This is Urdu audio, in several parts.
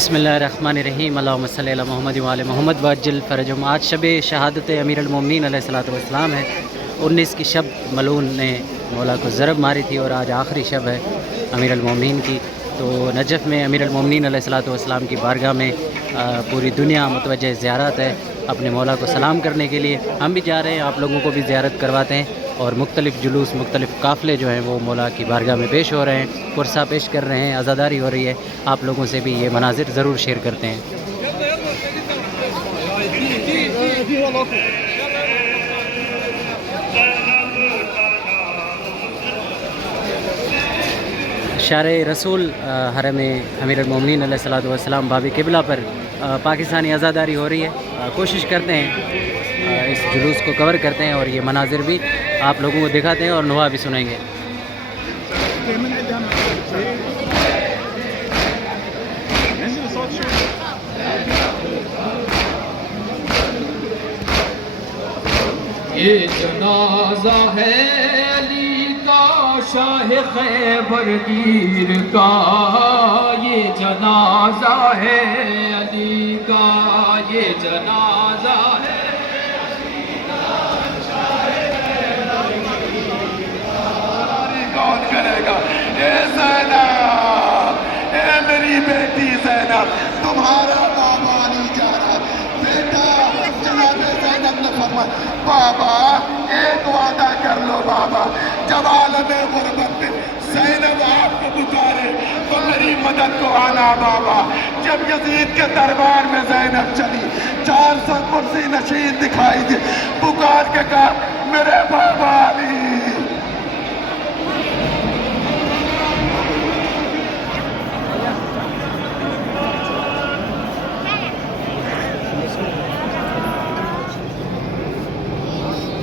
بسم اللہ الرحمن الرحیم، اللہم صلی علی محمد وعلی محمد وعجل فرجہم۔ آج شب شہادت امیر المومنین علیہ الصلوۃ والسلام ہے۔ 19 کی شب ملعون نے مولا کو ضرب ماری تھی اور آج آخری شب ہے امیر المومنین کی۔ تو نجف میں امیر المومنین علیہ الصلوۃ والسلام کی بارگاہ میں پوری دنیا متوجہ زیارت ہے اپنے مولا کو سلام کرنے کے لیے۔ ہم بھی جا رہے ہیں، آپ لوگوں کو بھی زیارت کرواتے ہیں، اور مختلف جلوس، مختلف قافلے جو ہیں وہ مولا کی بارگاہ میں پیش ہو رہے ہیں، قرصہ پیش کر رہے ہیں، عزاداری ہو رہی ہے۔ آپ لوگوں سے بھی یہ مناظر ضرور شیئر کرتے ہیں۔ شار رسول حرم امیر المومنین علیہ الصلوۃ والسلام باب قبلہ پر پاکستانی عزاداری ہو رہی ہے۔ کوشش کرتے ہیں اس جلوس کو کور کرتے ہیں اور یہ مناظر بھی آپ لوگوں کو دکھاتے ہیں اور نوا بھی سنیں گے۔ یہ جنازہ ہے علی کا شاہ خیبر گیر کا، یہ جنازہ ہے علی کا، یہ جنازہ ہے علی کا شاہ خیبر گیر کا۔ کون کرے گا؟ اے زینب، اے میری بیٹی زینب، تمہارا بابا نہیں جا رہا۔ بیٹا جناب زینب نے فرمایا، بابا ایک وعدہ کر لو بابا، جب عالم غربت میں زینب آپ کو پکارے تو میری مدد کو آنا بابا۔ جب یزید کے دربار میں زینب چلی، 400 کرسی نشین دکھائی دی، پکار کے کہا میرے بابا علی۔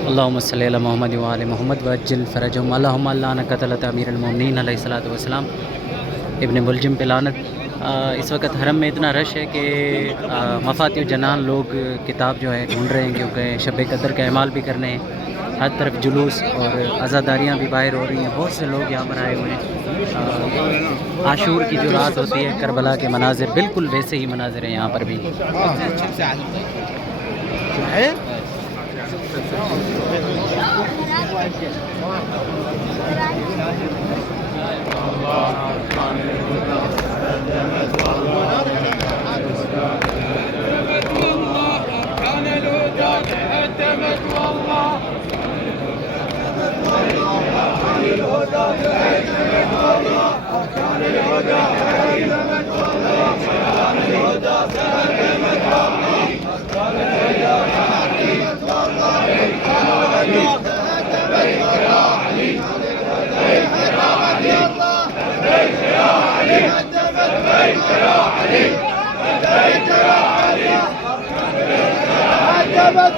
اللہم صلی علی محمد وعلی محمد وعجل فرجہم۔ اللہم لعن قتلۃ امیر المومنین علیہ الصلوۃ والسلام ابن ملجم پہ لعنت۔ اس وقت حرم میں اتنا رش ہے کہ مفاتیح الجنان لوگ کتاب جو ہے ڈھونڈ رہے ہیں، کیونکہ شب قدر کا اعمال بھی کرنے ہیں۔ ہر طرف جلوس اور عزاداریاں بھی باہر ہو رہی ہیں، بہت سے لوگ یہاں پر آئے ہوئے ہیں۔ عاشور کی جو رات ہوتی ہے، کربلا کے مناظر بالکل ویسے ہی مناظر ہیں یہاں پر بھی۔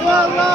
والله